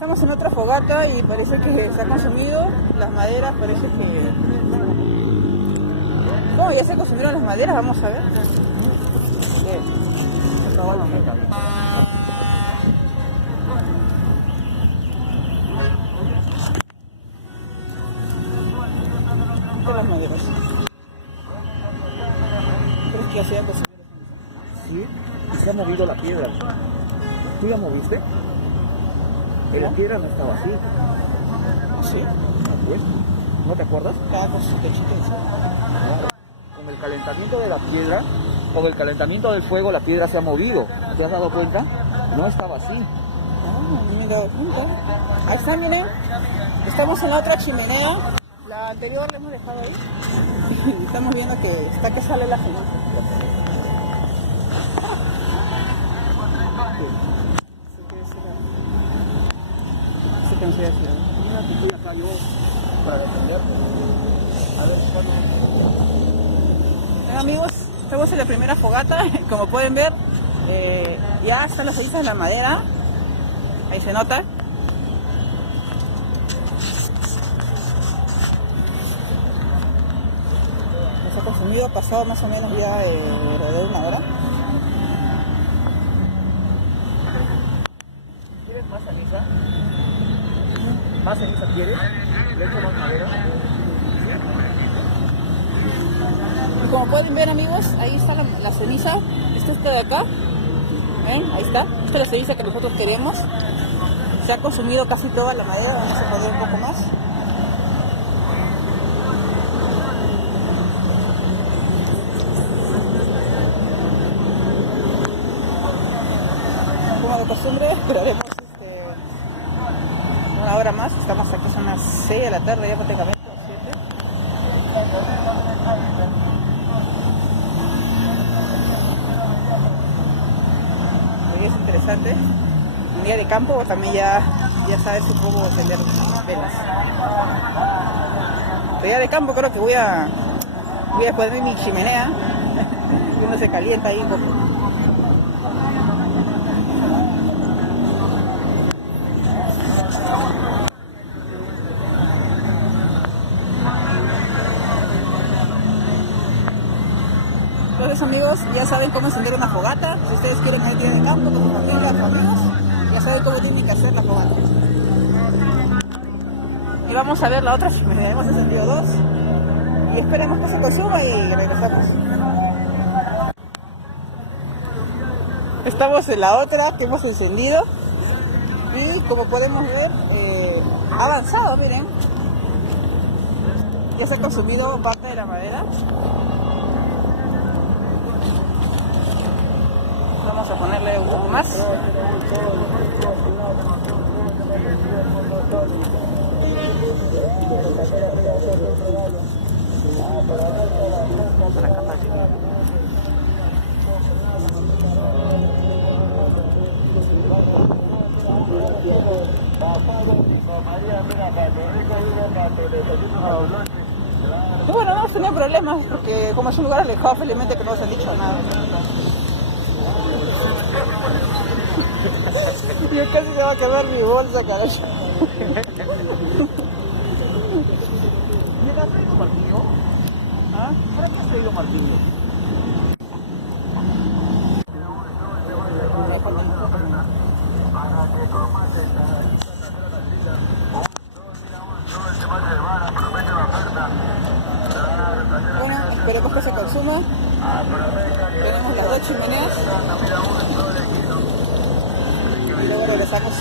Estamos en otra fogata y parece que se ha consumido las maderas, parece que... No, ya se consumieron las maderas, vamos a ver. Las maderas. ¿Crees que hacían consumir? Sí, y se ha movido la piedra. ¿Tú la moviste? La piedra no estaba así. Sí. Pues, ¿no te acuerdas? Cada cosa que chiquita. Con el calentamiento de la piedra, con el calentamiento del fuego, la piedra se ha movido. ¿Te has dado cuenta? No estaba así. Ah, mira, punta. Ahí está, miren. Estamos en la otra chimenea. La anterior la hemos dejado ahí. Y estamos viendo que está que sale la ceniza. Sí que no sé decir. Mira que estoy acá yo para defenderte. A ver, Bueno, amigos, estamos en la primera fogata. Como pueden ver, ya están las cenizas en la madera. Ahí se nota. Se ha consumido, ha pasado más o menos ya de 1 hora. ¿Quieres más ceniza? ¿Más ceniza quieres? ¿Le echo más madera? Y como pueden ver, amigos, ahí está la ceniza. Esta de acá. ¿Ven? Ahí está. Esta es la ceniza que nosotros queremos. Se ha consumido casi toda la madera. Vamos a poner un poco más. Como de costumbre, esperaremos 1 hora más. Estamos aquí, son las 6 de la tarde ya prácticamente, 7. Es interesante. Un día de campo también ya sabes un poco tender velas. Pero ya de campo creo que voy a poner mi chimenea y uno se calienta ahí un poco. Entonces, amigos, ya saben cómo encender una fogata. Si ustedes quieren ir de campo con su familia, con amigos, ya saben cómo tienen que hacer la fogata. Y vamos a ver la otra chimenea. Hemos encendido 2 y esperemos que se consuma y regresamos. Estamos en la otra que hemos encendido y como podemos ver, ha avanzado, miren. Ya se ha consumido parte de la madera. Vamos a ponerle un poco más. Y bueno, no hemos tenido problemas porque como es un lugar alejado, felizmente que no se han dicho nada. Yo casi me va a quedar mi bolsa, carajo. ¿Mira, has traído martillo? ¿Ah? ¿Para qué has traído martillo? Bueno, esperemos que se consuma. Tenemos las 2 chimeneas. Y luego regresamos.